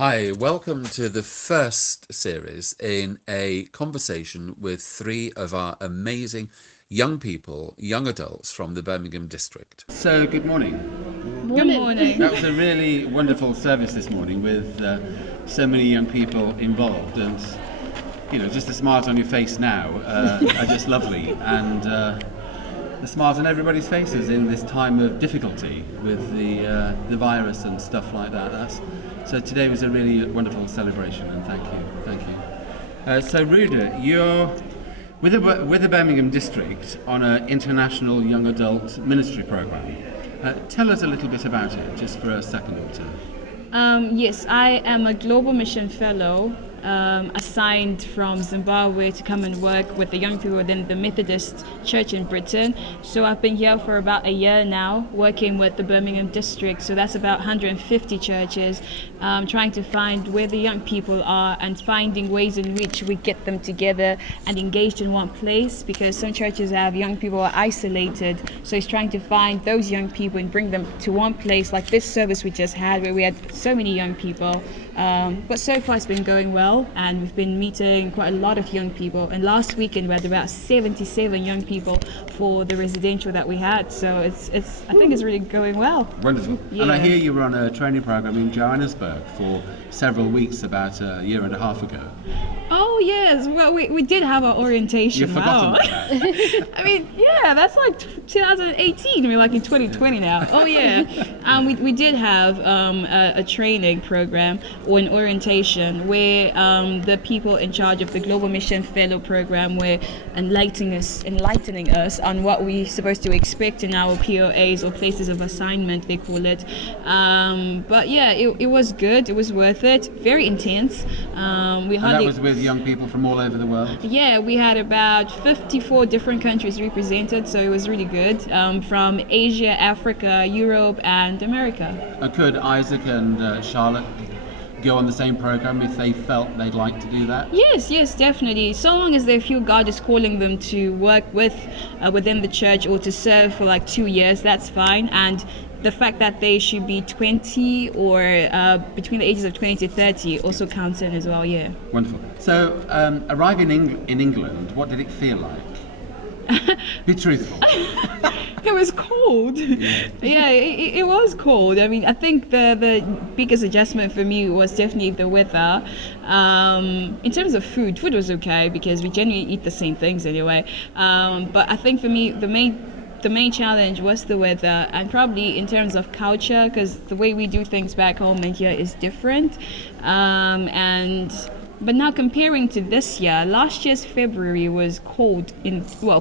Hi, welcome to the first series in a conversation with three of our amazing young people, young adults from the Birmingham District. So, good morning. Good morning. That was a really wonderful service this morning with so many young people involved, and just the smiles on your face now are just lovely, and the smiles on everybody's faces in this time of difficulty with the virus and stuff like that. So today was a really wonderful celebration, and thank you. So Ruda, you're with the Birmingham District on an international young adult ministry program. Tell us a little bit about it, just for a second or two. Yes, I am a Global Mission Fellow assigned from Zimbabwe to come and work with the young people within the Methodist Church in Britain. So I've been here for about a year now, working with the Birmingham District. So that's about 150 churches, trying to find where the young people are and finding ways in which we get them together and engaged in one place, because some churches have young people who are isolated. So it's trying to find those young people and bring them to one place, like this service we just had where we had so many young people. But so far it's been going well, and we've been meeting quite a lot of young people. And last weekend we had about 77 young people for the residential that we had. So I think it's really going well. Wonderful. Yeah. And I hear you were on a training program in Johannesburg for several weeks about a year and a half ago. Oh yes, well we did have our orientation. You've forgotten Wow. that. I mean, yeah, that's like 2018. We're like in 2020 now. Oh yeah, we did have a training program or an orientation where the people in charge of the Global Mission Fellow program were enlightening us on what we're supposed to expect in our POAs, or places of assignment they call it. But yeah, it was good. It was worth it. Very intense. And that was with young people from all over the world? Yeah, we had about 54 different countries represented, so it was really good, from Asia, Africa, Europe, and America. Could Isaac and Charlotte go on the same program if they felt they'd like to do that? Yes, definitely. So long as they feel God is calling them to work within the church or to serve for like 2 years, that's fine. And the fact that they should be 20 or between the ages of 20 to 30 also counts in as well, yeah. Wonderful. So, arriving in England, what did it feel like? Be truthful. It was cold. Yeah, it was cold. I mean, I think the biggest adjustment for me was definitely the weather. In terms of food was okay because we generally eat the same things anyway. But I think for me, the main challenge was the weather, and probably in terms of culture, because the way we do things back home and here is different. But now comparing to this year, last year's February was cold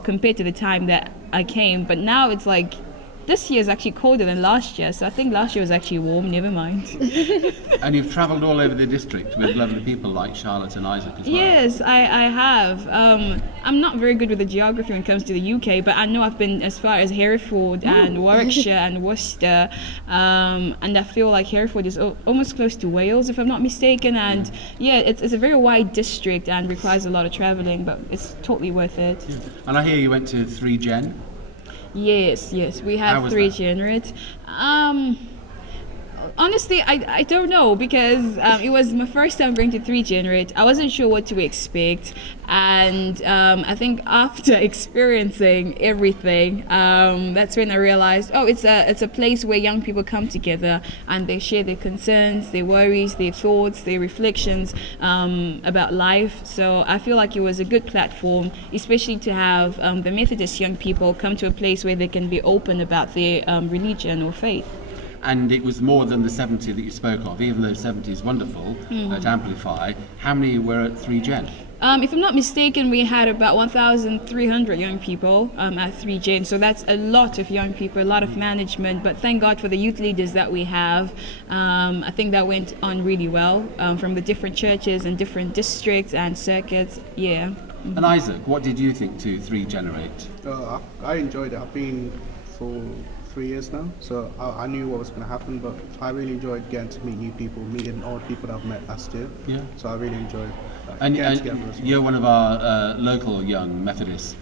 compared to the time that I came, but now it's like this year is actually colder than last year, so I think last year was actually warm, never mind. And you've travelled all over the district with lovely people like Charlotte and Isaac as well. Yes, I have. I'm not very good with the geography when it comes to the UK, but I know I've been as far as Hereford and Warwickshire and Worcester, and I feel like Hereford is almost close to Wales, if I'm not mistaken. And yeah, it's a very wide district and requires a lot of travelling, but it's totally worth it. And I hear you went to 3Gen. Yes, we have 3 generates. Honestly, I don't know, because it was my first time going to 3 Generate. I wasn't sure what to expect, and I think after experiencing everything, that's when I realized, it's a place where young people come together and they share their concerns, their worries, their thoughts, their reflections about life. So I feel like it was a good platform, especially to have the Methodist young people come to a place where they can be open about their religion or faith. And it was more than the 70 that you spoke of, even though 70 is wonderful to amplify. How many were at 3Gen? If I'm not mistaken, we had about 1,300 young people at 3Gen, so that's a lot of young people, a lot of management, but thank God for the youth leaders that we have. I think that went on really well from the different churches and different districts and circuits, yeah. And Isaac, what did you think to 3Generate? I enjoyed it. I've been for 3 years now, so I knew what was going to happen, but I really enjoyed getting to meet new people, meeting old people that I've met last year. Yeah. So I really enjoyed And getting together as well. you're one of our local young Methodist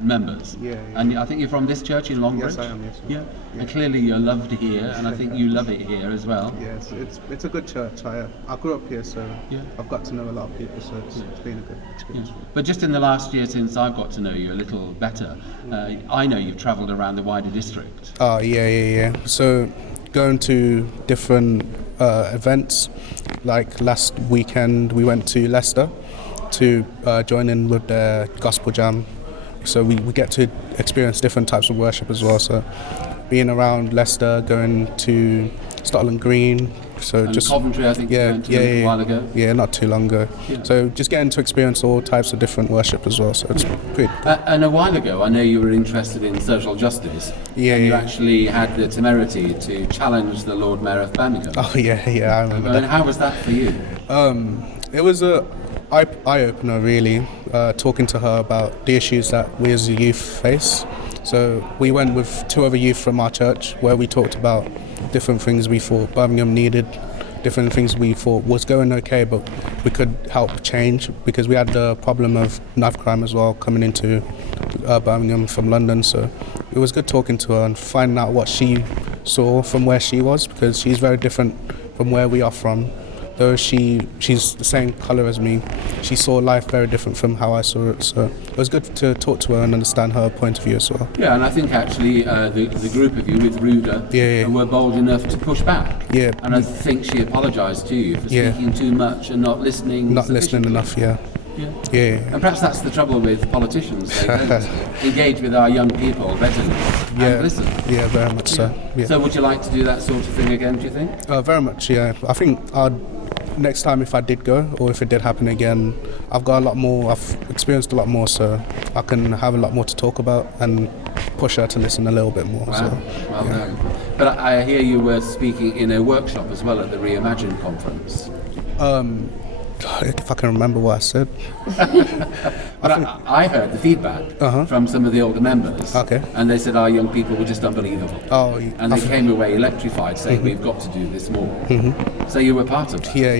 members. Yeah. And I think you're from this church in Longbridge? Yes, I am, yes, sir. Yeah. Yeah. And clearly you're loved here, and I think you love it here as well. Yes, it's a good church. I grew up here, so Yeah. I've got to know a lot of people, so it's been a good experience. Yeah. But just in the last year since I've got to know you a little better, I know you've travelled around the wider district. Oh, yeah. So going to different events, like last weekend we went to Leicester to join in with the gospel jam. So we get to experience different types of worship as well. So being around Leicester, going to Scotland Green, so And just Coventry, I think you went to a little while ago. Yeah, not too long ago. Yeah. So just getting to experience all types of different worship as well. So it's good. And a while ago, I know you were interested in social justice. Yeah, and you yeah. actually had the temerity to challenge the Lord Mayor of Birmingham. Oh yeah, I remember And that. how was that for you? It was a eye-opener really, talking to her about the issues that we as a youth face. So we went with 2 other youth from our church where we talked about different things we thought Birmingham needed, different things we thought was going okay but we could help change, because we had the problem of knife crime as well coming into Birmingham from London. So it was good talking to her and finding out what she saw from where she was, because she's very different from where we are from. Though she's the same colour as me, she saw life very different from how I saw it. So it was good to talk to her and understand her point of view as well. Yeah, and I think actually the group of you with Ruda were bold enough to push back. Yeah. And I think she apologised to you for Yeah. speaking too much and not listening. Not listening enough, yeah. Yeah. And perhaps that's the trouble with politicians. They don't engage with our young people readily and listen. Yeah, very much so. Yeah. So would you like to do that sort of thing again, do you think? Very much, yeah. I think next time if I did go, or if it did happen again, I've experienced a lot more, so I can have a lot more to talk about and push her to listen a little bit more. Wow, So, well done. But I hear you were speaking in a workshop as well at the Reimagine conference. if I can remember what I said. But I heard the feedback from some of the older members, Okay. and they said our young people were just unbelievable. Oh, And they came away electrified, saying we've got to do this more. So you were part of that. Yeah.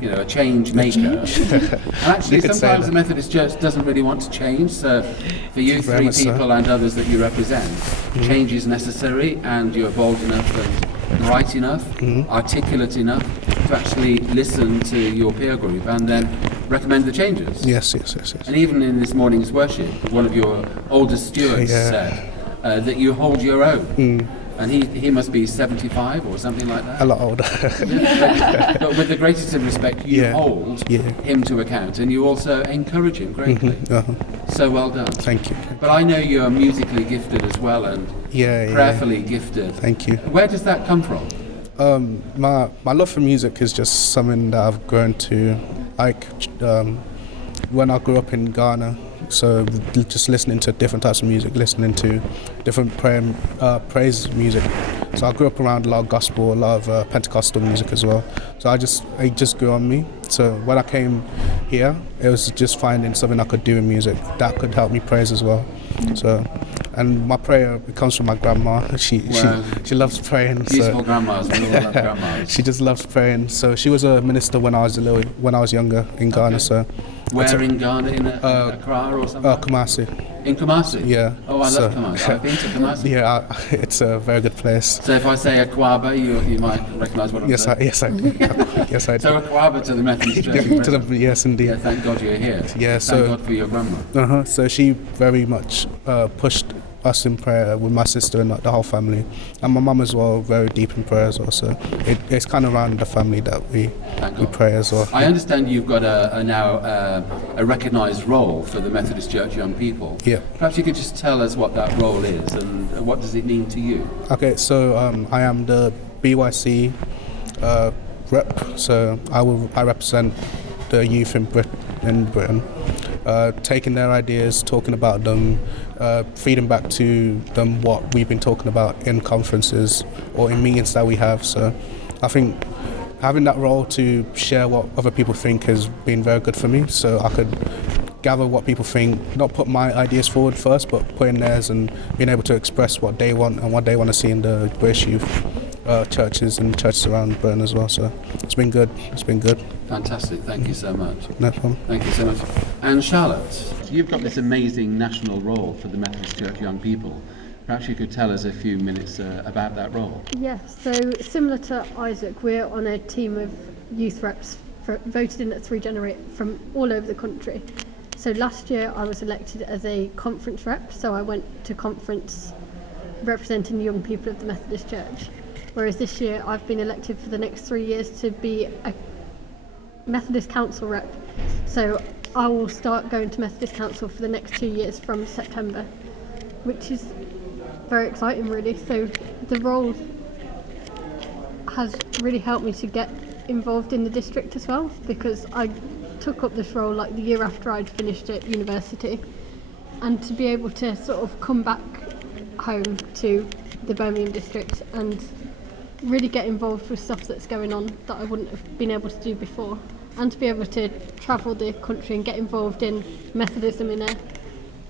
You know, a change maker. And actually, You could say sometimes that. the Methodist Church doesn't really want to change. So for you Very three much so. people and others that you represent, change is necessary, and you're bold enough and bright enough, articulate enough to actually listen to your peer group and then recommend the changes. Yes. And even in this morning's worship, one of your oldest stewards said that you hold your own. And he must be 75 or something like that. A lot older. But with the greatest of respect, you hold him to account, and you also encourage him greatly. So well done. Thank you. But I know you're musically gifted as well, and prayerfully gifted. Thank you. Where does that come from? My love for music is just something that I've grown to like when I grew up in Ghana. So just listening to different types of music, listening to different praise music. So I grew up around a lot of gospel, a lot of Pentecostal music as well. So it just grew on me. So when I came here, it was just finding something I could do in music that could help me praise as well. So, and my prayer, it comes from my grandma. She loves praying. Beautiful grandmas, we all love grandmas. She just loves praying. So she was a minister when I was younger in Ghana. So. Where in Ghana? In Accra or something? Kumasi. In Kumasi? Yeah. Oh, I love Kumasi. I've been to Kumasi. Yeah, it's a very good place. So if I say Akwaba, you might recognise what I'm saying? Yes, I do. Yes, I do. So Akwaba to the Methodist Church. Yes, indeed. Yeah, thank God you're here. Yeah, thank God for your grandma. So she very much pushed us in prayer with my sister and the whole family, and my mum as well, very deep in prayer as well. So it's kind of around the family that we pray as well. I understand you've got a recognised role for the Methodist Church young people. Yeah. Perhaps you could just tell us what that role is and what does it mean to you? Okay, so I am the BYC rep. So I represent the youth in Britain, taking their ideas, talking about them, feeding back to them what we've been talking about in conferences or in meetings that we have. So I think having that role to share what other people think has been very good for me, so I could gather what people think, not put my ideas forward first, but put in theirs and being able to express what they want and what they want to see in the British youth. churches and churches around Britain as well. So it's been good. It's been good. Fantastic, thank you so much. No problem. Thank you so much. And Charlotte, you've got this amazing national role for the Methodist Church Young People. Perhaps you could tell us a few minutes about that role. Yeah, so similar to Isaac, we're on a team of youth reps voted in at Regenerate from all over the country. So last year I was elected as a conference rep, so I went to conference representing the young people of the Methodist Church. Whereas this year I've been elected for the next 3 years to be a Methodist Council rep. So I will start going to Methodist Council for the next 2 years from September, which is very exciting really. So the role has really helped me to get involved in the district as well, because I took up this role like the year after I'd finished at university, and to be able to sort of come back home to the Birmingham District and really get involved with stuff that's going on that I wouldn't have been able to do before, and to be able to travel the country and get involved in Methodism in a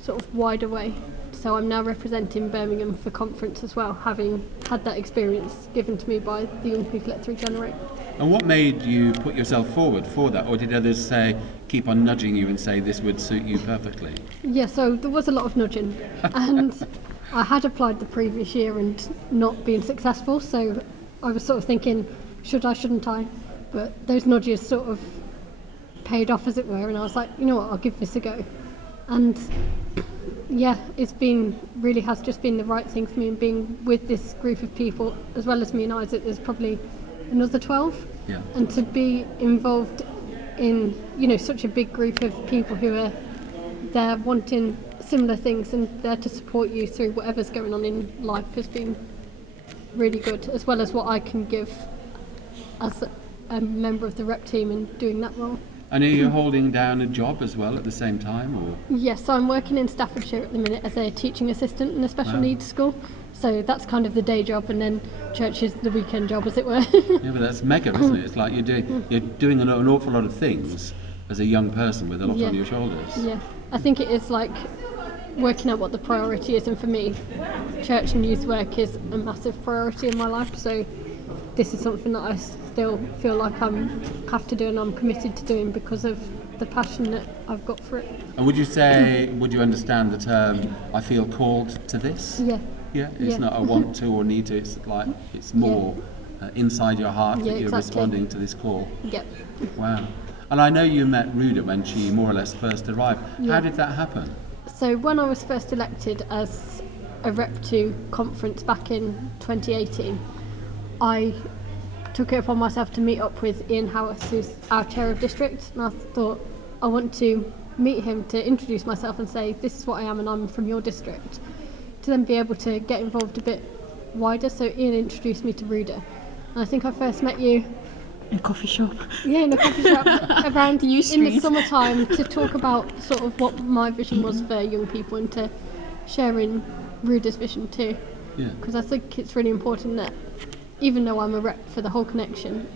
sort of wider way. So I'm now representing Birmingham for conference as well, having had that experience given to me by the young people at Regenerate. And what made you put yourself forward for that, or did others say, keep on nudging you and say this would suit you perfectly? Yeah, so there was a lot of nudging, and I had applied the previous year and not been successful, so I was sort of thinking, should I, shouldn't I? But those nudges sort of paid off, as it were, and I was like, you know what, I'll give this a go. And yeah, it's been, really has just been the right thing for me, and being with this group of people, as well as me and Isaac, there's probably another 12. Yeah. And to be involved in, you know, such a big group of people who are there wanting similar things and there to support you through whatever's going on in life has been really good, as well as what I can give as a member of the rep team in doing that role. And are you holding down a job as well at the same time, or? Yes, so I'm working in Staffordshire at the minute as a teaching assistant in a special Wow. needs school. So that's kind of the day job, and then church is the weekend job, as it were. Yeah, but that's mega, isn't it? It's like you're doing an awful lot of things as a young person with a lot Yeah. on your shoulders. Yeah, I think it is like working out what the priority is, and for me, church and youth work is a massive priority in my life. So this is something that I still feel like I have to do, and I'm committed to doing because of the passion that I've got for it. And would you understand the term, I feel called to this? Yeah. Yeah, it's Yeah. not a want to or need to, it's like, it's more inside your heart Yeah, that you're exactly. responding to this call. Yep. Wow. And I know you met Ruda when she more or less first arrived. Yeah. How did that happen? So when I was first elected as a rep to conference back in 2018, I took it upon myself to meet up with Ian Howarth, who's our chair of district, and I thought I want to meet him to introduce myself and say this is what I am and I'm from your district, to then be able to get involved a bit wider. So Ian introduced me to Ruda, and I think I first met you In a coffee shop. in a coffee shop around U in the Street. summertime to talk about sort of what my vision was for young people and to share in Ruda's vision too. Yeah. Because I think it's really important that even though I'm a rep for the whole connection,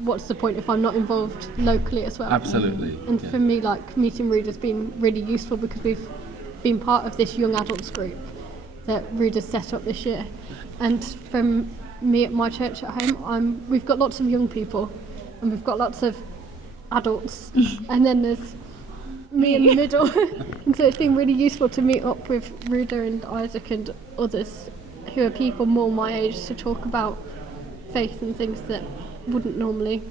what's the point if I'm not involved locally as well? Absolutely. And yeah. for me, like, meeting Ruda's been really useful because we've been part of this young adults group that Ruda's set up this year. And from me at my church at home, we've got lots of young people and we've got lots of adults and then there's me in the middle. And so it's been really useful to meet up with Ruda and Isaac and others who are people more my age to talk about faith and things that wouldn't normally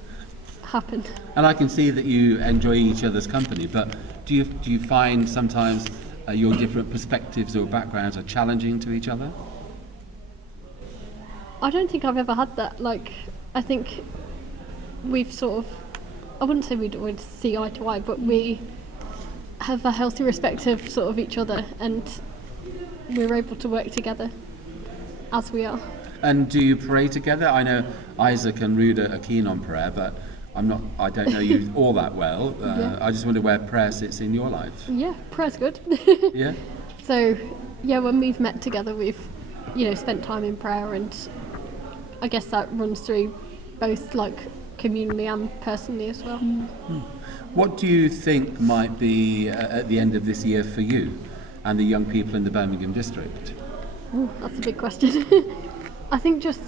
happen. And I can see that you enjoy each other's company, but do you find sometimes your different perspectives or backgrounds are challenging to each other? I don't think I've ever had that. Like, I think we've sort of, I wouldn't say we'd always see eye to eye, but we have a healthy respect of sort of each other, and we're able to work together as we are. And do you pray together? I know Isaac and Ruda are keen on prayer, but I don't know you all that well. Yeah. I just wonder where prayer sits in your life. Yeah, prayer's good. Yeah? So, yeah, when we've met together, we've, spent time in prayer, and I guess that runs through both, like, communally and personally as well. What do you think might be at the end of this year for you and the young people in the Birmingham District? Ooh, that's a big question. I think just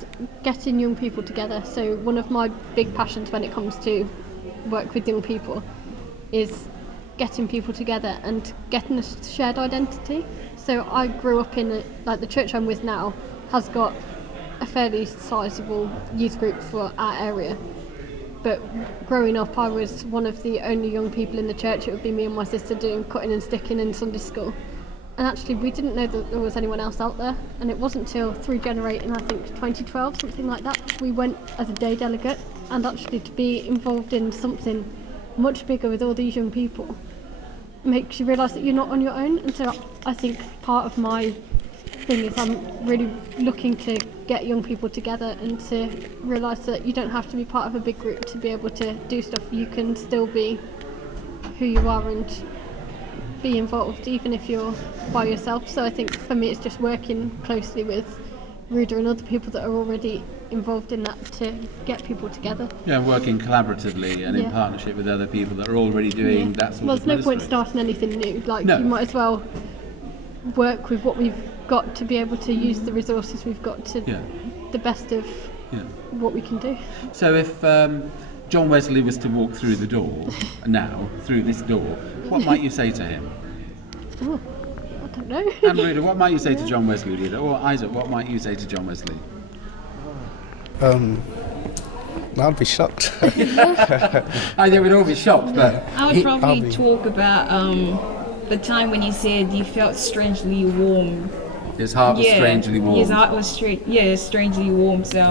getting young people together. So one of my big passions when it comes to work with young people is getting people together and getting a shared identity. So I grew up in like the church I'm with now has got a fairly sizable youth group for our area. But growing up, I was one of the only young people in the church. It would be me and my sister doing cutting and sticking in Sunday school. And actually, we didn't know that there was anyone else out there. And it wasn't till through Generate in, I think, 2012, something like that, we went as a day delegate. And actually, to be involved in something much bigger with all these young people makes you realise that you're not on your own. And so I think part of my thing is I'm really looking to get young people together and to realise that you don't have to be part of a big group to be able to do stuff. You can still be who you are and be involved even if you're by yourself. So I think for me it's just working closely with Ruda and other people that are already involved in that to get people together. Yeah, working collaboratively and in partnership with other people that are already doing that sort of Well, there's no point ministry. starting anything new. Like, No. you might as well work with what we've got to be able to use the resources we've got to the best of what we can do. So if John Wesley was to walk through the door now, through this door, what might you say to him? Oh, I don't know. And Ruda, what might you say to John Wesley, Ruda? Or Isaac, what might you say to John Wesley? I'd be shocked. I think we'd all be shocked, but I would probably talk about the time when he said he felt strangely warm. his heart was strangely warm. His heart was strangely warm. So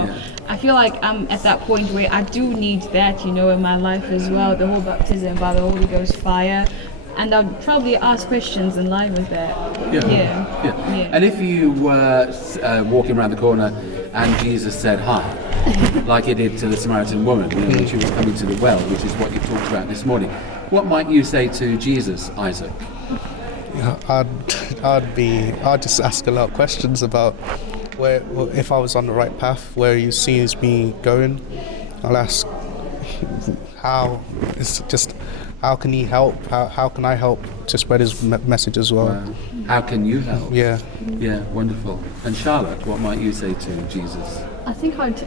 I feel like I'm at that point where I do need that, in my life as well. The whole baptism by the Holy Ghost fire. And I'd probably ask questions in line with that. Yeah. And if you were walking around the corner and Jesus said hi, like he did to the Samaritan woman when she was coming to the well, which is what you talked about this morning, what might you say to Jesus, Isaac? I'd just ask a lot of questions about where, if I was on the right path, where he sees me going. I'll ask how can he help? How can I help to spread his message as well? Wow. How can you help? Yeah, wonderful. And Charlotte, what might you say to Jesus? I think I'd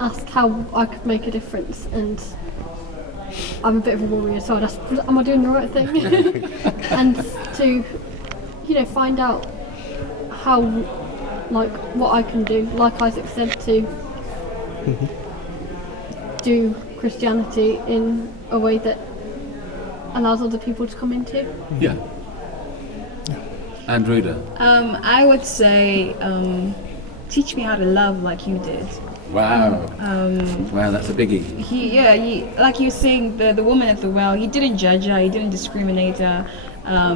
ask how I could make a difference, and I'm a bit of a warrior, so I'd ask, am I doing the right thing? And to, find out how, what I can do, like Isaac said, to do Christianity in a way that allows other people to come into. Yeah. And Ruda? I would say, teach me how to love like you did. Wow. Wow, that's a biggie. He like you were saying, the woman at the well, he didn't judge her, he didn't discriminate her,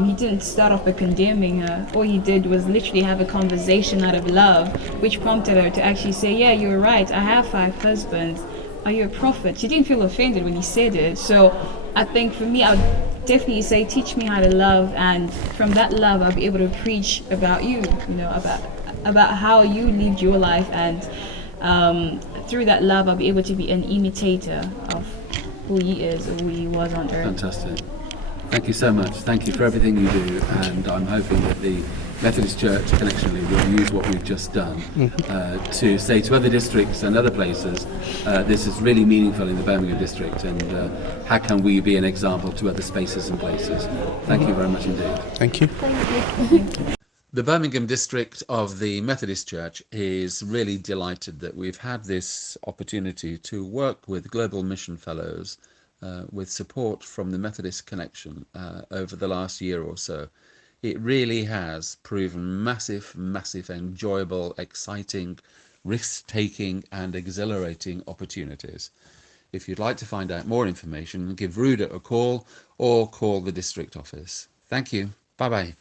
he didn't start off by condemning her. All he did was literally have a conversation out of love, which prompted her to actually say, yeah, you're right, I have 5 husbands. Are you a prophet? She didn't feel offended when he said it. So I think for me, I would definitely say, teach me how to love, and from that love, I'll be able to preach about you, about how you lived your life, and through that love, I'll be able to be an imitator of who he is or who he was on earth. Fantastic. Thank you so much. Thank you for everything you do, and I'm hoping that the Methodist Church connectionally will use what we've just done to say to other districts and other places, this is really meaningful in the Birmingham District, and how can we be an example to other spaces and places. Thank you very much indeed. thank you. The Birmingham District of the Methodist Church is really delighted that we've had this opportunity to work with Global Mission Fellows with support from the Methodist Connection over the last year or so. It really has proven massive, enjoyable, exciting, risk-taking and exhilarating opportunities. If you'd like to find out more information, give Ruda a call or call the district office. Thank you. Bye-bye.